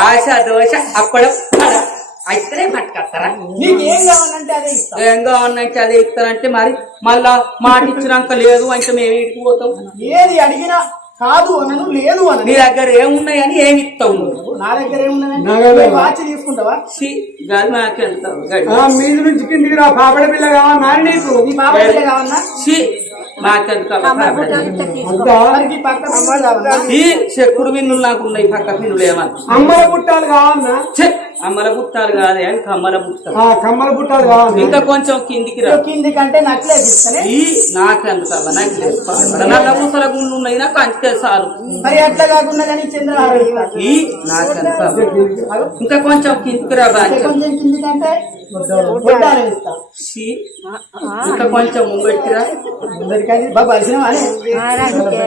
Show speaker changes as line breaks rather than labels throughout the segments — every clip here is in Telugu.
ఆశ దోశ అప్పడం వడ. అయితేనే పట్టుకొస్తారా
నీకు ఏం కావాలంటే అదే ఇస్తా.
ఏం కావాలంటే అదే ఇస్తానంటే మరి మళ్ళా మాట ఇచ్చినాక లేదు అంటే మేము ఇంటికి పోతాం?
ఏది అడిగినా కాదు అనను లేదు అనను.
నీ దగ్గర ఏమున్నాయని ఏమి ఇస్తావు నువ్వు?
నా దగ్గర. నువ్వు వాచ్ తీసుకుంటావా?
గాలి
మీది నుంచి కిందికి రా పాపడ పిల్ల కావాలి నీకు.
నీ బాబా పిల్ల కావాలన్నా?
అంతా
ఈ చెక్కుడు విన్నులు నాకు ఉన్నాయి పక్క పిన్నులు ఏమన్నా
అమ్మల
ఛే, అమ్మల బుట్టాలు కాదే అని కమ్మల బుట్టాలు
కమ్మల పుట్టాలు కావాలి
ఇంకా కొంచెం కిందికి రా.
కింది కంటే నక్లెస్ ఇస్తానే
ఈ నాకెందుకు అలా నాకు నల్ల పూసల గుండ్లు ఉన్నాయి నాకు అంతే చాలు.
మరి అట్లా కాకుండా కానీ ఇస్తా.
ఈ అలా. ఇంకా కొంచెం కిందికి రా బాగా
కొంచెం కింది కంటే వడ్డానం ఇస్తా
ఛీ, ఇంకా కొంచెం
అనే?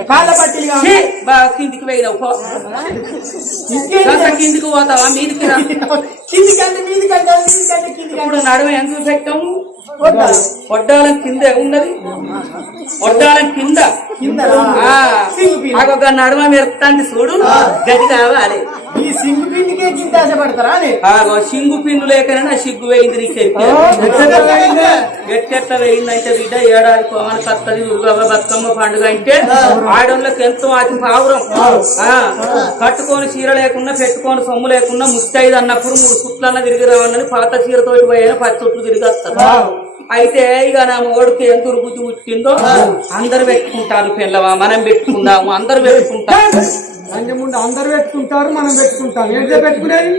కాళ్ళ పట్టీలు
కిందికి. కాస్త కిందికి పోతావా? మీదికి రా.
కింది కంటే మీది కంటే మీది కంటే కింది
ఇప్పుడు నడుమ ఎందుకు పెట్టాము. వడ్డాలం కింద ఉన్నది? వడ్డాలం కింద. అదొక నడుమ మెరుపుతాంది చూడు. గది కావాలి.
ఈ సింగు పిండికే చింత ఆశపడతారా
సింగు పిన్ను లేకనే నా సిగ్గు వేయింది నీకు ఎట్టెట్ట వేయిందంటే బిడ్డ ఏడాది కోమని కత్తది బతుకమ్మ పండుగ అంటే ఆడోళ్ళకి ఎంతో అతి పావురం. ఆ, కట్టుకొని చీర లేకుండా పెట్టుకొని సొమ్ము లేకుండా ముత్తైదు అన్నప్పుడు మూడు సుట్లన్న తిరిగి రావన్నని పాత చీరతోటి పోయిన పది చుట్లు తిరిగి వస్తారు. అయితే ఇక నా మోడుకి ఏం దుర్బుద్ధి పుట్టిందో? అందరు పెట్టుకుంటారు పిల్లవా మనం పెట్టుకుందాము అందరు
అందరు పెట్టుకుంటారు మనం పెట్టుకుంటాం. ఏంటో పెట్టుకునేది?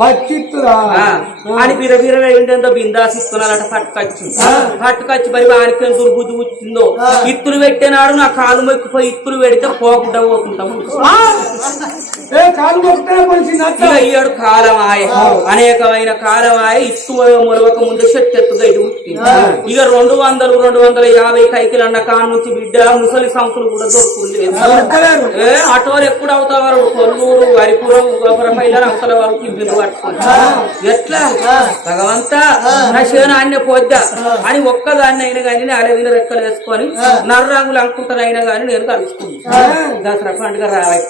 పచ్చిత్తురా
అని బిర బిర ఏంటంతో బిందాసి ఇస్తున్నారట పట్టుకొచ్చి పట్టుకొచ్చి మరి వానికి దుర్బుద్ధి వచ్చిందో ఇత్తులు పెట్టినాడు నా కాలు మొక్కిపోయి ఇత్తులు పెడితే పోకుండా ఇక ఈయడు కాలమాయ అనేకమైన కాలమాయ ఇత్తు మొలవక ముందు చెట్టు ఎత్తుగా పుట్టింది. ఇక రెండు వందలు రెండు వందల యాభై కైకిలు అన్న కాడ నుంచి బిడ్డ ముసలి సంకులు కూడా దొరుకుతుంది
దొరకలేదు.
ఆటోలు ఎప్పుడు అవుతావారు కొల్లూరు వరిపురం గోపురం అవతల వాళ్ళకి బిల్లు పట్టుకొని ఎట్లా? భగవంతా నా శేను అన్న పోద్దా అని ఒక్కదాన్ని అయినా కానీ అలవిన రెక్కలు వేసుకొని నర్రంగులు అనుకుంటానైనా కానీ నేను కలుసుకున్నాను దసరా పండుగ రావాలి.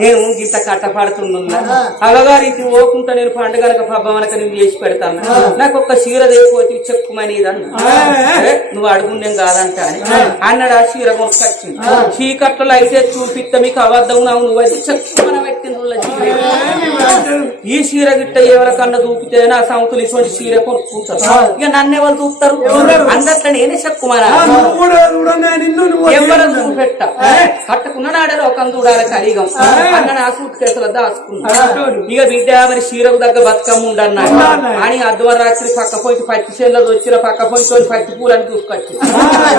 నేను ఇంత కట్టపడుతున్నా అలగారికి పోకుంటా నేను పండుగలకు పబ్బమనక నేను చేసి పెడతాను? నాకు ఒక్క చీర దేపోతే చెక్కుమని నువ్వు అడుగుండేం కాదంట అని అన్నాడు ఆ చీర కొనుక్కొచ్చింది. చీకట్లో అయితే చూపిస్తే మీకు అబద్ధం నావు నువ్వు ఈ చీర గిట్ట ఎవరికన్నా చూపితే నా సంతులు ఇటువంటి చీర కొనుక్కుంటారు? ఇక నన్ను ఎవరు చూస్తారు అందట్లో నేనే
నువ్వు
ఎవరు చూపెట్ట కట్టుకున్న ఒక చూడాలి కలిగం అన్న నా సూట్ కేసులో దాచుకున్నా ఇక బిడ్డ మరి చీరకు దగ్గర బతుకమ్మ ఉండన్నా అని అర్ధవరాత్రి పక్క పోయి పత్తి చేనులో వచ్చిన పక్క పోయి పత్తి పూలని చూసుకొచ్చి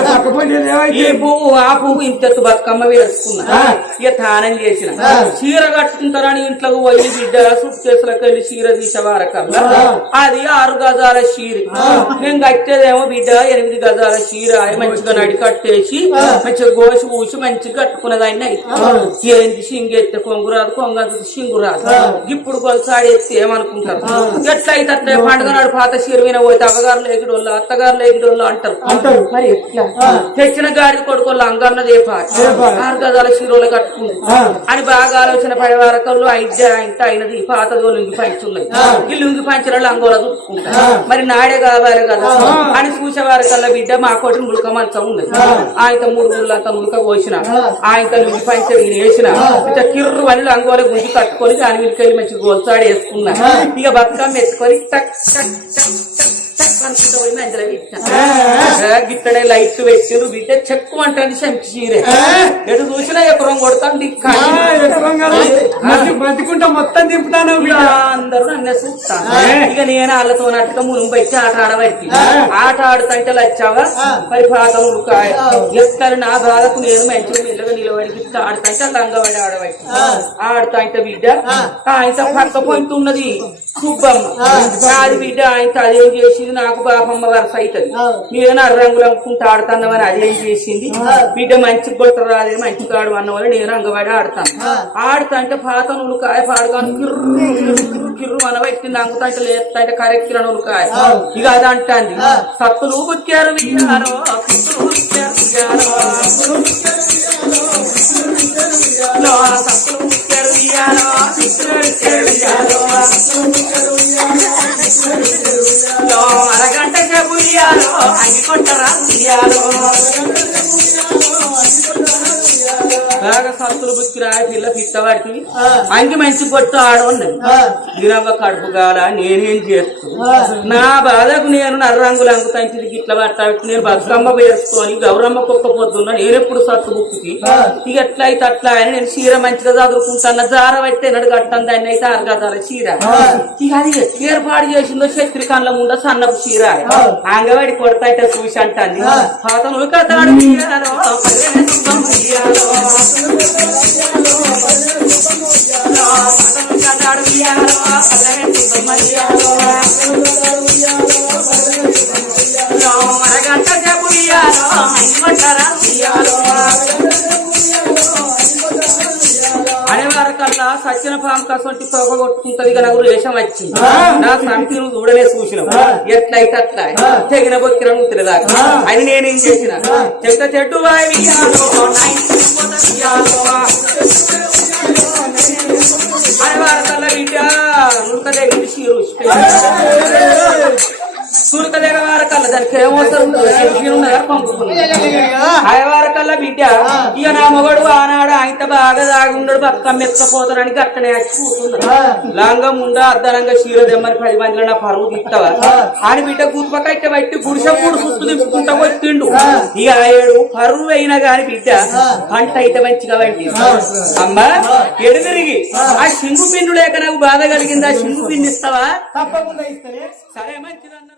పక్కపోయి
ఈ పువ్వు ఆ పువ్వు ఇంతెత్తు బతుకమ్మ వేసుకున్నా. ఇక తానం చేసిన. చీర కట్టుకుంటారని ఇంట్లోకి పోయి బిడ్డ సూట్ కేసులకు వెళ్ళి చీర తీసేవారకల్లా అది ఆరు గజాల చీర. నేను కట్టేదేమో బిడ్డ ఎనిమిది గజాల చీర మంచిగా నడి కట్టేసి మంచిగా గోసి పూసి మంచిగా కట్టుకున్నదాన్ని అయితే ఏంటి సింగెత్తే కొంగు రాదు కొంగ సింగు రాదు. ఇప్పుడు గొలుసాడి ఎత్తే ఏమనుకుంటారు? ఎట్లయితే అట్లే పండుగ నాడు పాత చీర మీద పోతే అవ్వగారు లేకిడోళ్ళు అత్తగారు లేకిడోళ్ళు అంటారు. మరి ఎట్లా? తెచ్చిన గాడి కొడుకోళ్ళు అంగన్నదే పాట ఆరు గదాల చీరలు కట్టుకుంది అని బాగా ఆలోచన పడే వరకల్లో అయితే ఇంత అయినది. పాతదో లుంగి పంచున్నది ఈ లుంగి పంచిన అంగోల దుక్కుంటా మరి నాడే కావాలి కదా. అని చూసే వరకల్లా బిడ్డ మా కోటి ములక మంచం ఉన్నది. ఆయన మూడు ముళ్ళంతా ములక పోసిన ఆయన లుంగి పంచ వేసిన. ఇట్లా కిర్రు అని అంగోల గుంజి కట్టుకొని దాని మీదకెళ్ళి మంచి గోల్సాడు వేసుకున్నా ఇక బతుకమ్మ ఎత్తుకొని టక్ టక్ టక్ టక్ గిట్టడే లైట్ పెట్టిరు బిడ్డ చెక్కు శంకి చీరే. ఎటు చూసినా ఎకరం కొడతాను
బతికుంటా మొత్తం దింపుతాను
అందరూ నన్నే చూస్తాను ఇక నేను వాళ్ళతో నట్టుగా మునుగు పెట్టి ఆట ఆడబట్టి. ఆట ఆడుతుంటే వచ్చావా మరి ముడుకాయ ఎక్కడ నా బాధకు నేను మంచిగా మెల్లగా నిలబడి ఆడుతుంటే లంగబడి ఆడబట్టి. ఆడుతుంటే బిడ్డ. ఆయన పక్క పొంతున్నది సుబ్బమ్మ కాదు బిడ్డ ఆయన అదేం చేసింది నాకు బాపమ్మ వరస అవుతుంది నేను రంగులు అమ్ముకుంటూ ఆడుతున్నామని అదేం చేసింది? బిడ్డ మంచి గొట్ట రాదే మంచి కాడు అన్న వల్ల నేను రంగబడి ఆడతాను. ఆడుతుంటే పాత నులకాయ పాడుగాను కిర్రు కిర్రు కిర్రు కిర్రు మన పెట్టింది అంగుతంటే లేదంటే కరెక్కిన నులకాయ. ఇక అది అంటాంది. సత్తులు బుక్కారు వియ్యారో సత్తులు బుక్కారు అరగంట చెబుయాలో అగ్గి కొట్టరా తీయాలో. బాగా సత్తులు బుక్కి రాయ పిల్ల పిట్టవాడికి అంగి మంచి కొట్టు ఆడవున్నాయి నీరవ్వ కడుపు కాల నేనేం చేస్తూ నా బాధకు నేను నర్రంగులు అంగుతంచిది గిట్ల పట్టాడు నేను బతుకమ్మ పేర్చుకొని గౌరమ్మ కుక్క పొద్దున్న నేను ఎప్పుడు సత్తు బుక్కి ఇక ఎట్లా అయితే అట్లా అని నేను చీర మంచిగా చదువుకుంటాను జార పట్టే నడు కట్టాను దాన్ని అయితే అరగదాల చీర. ఇక అది ఏర్పాటు చేసిందో కళ్ళ ముంద సన్నపు చీర అంగవాడి కొడతాయితే చూసి అంటాను పాతను కథాడు ఉయ్యాలో, పదివేల సుఖం ఉయ్యాలో. పాతను కథాడు అనేవారకల్లా సచిన పాము కసంటి తోక కొట్టుకుంటది కదా నాకు వేషం వచ్చింది నా సమితి నువ్వు చూడలే చూసినావు ఎట్లయితే అట్లా తెగిన బొక్కిన నూతిరేదాకా అని నేనేం చేసిన చెత్త చెట్టు బిడ్డ నుడక దగ్గర చీరు తులక దగ్గర వారకల్లా దానికి ఏమవసరం ఉన్నదా పంపుకున్నది ఆయవారకల్లా బిడ్డ. ఇక నా మొగడు ఆనాడు ఆయన బాగా దాగి ఉన్నాడు బక్క మెత్తపోతాడని అట్టనే వచ్చి కూతున్నాడు లంగం ఉండా అద్దనంగా చీర దెమ్మని పది మందిలో నా పరువు తిట్టవా అని బిడ్డ గుర్తుపకైతే బట్టి గుడిస కూడా సుత్తు దింపుకుంటా కొట్టిండు. ఇక ఏడు పరువు అయినా గాని బిడ్డ పంట అయితే మంచిగా వంటి అమ్మా ఎడు తిరిగి. ఆ. సింగు పిన్ను లేక నాకు బాధ కలిగింది? ఆ సింగు పిన్ను ఇస్తావా
తప్పకుండా ఇస్తేనే.
సరే మంచిదన్నారు.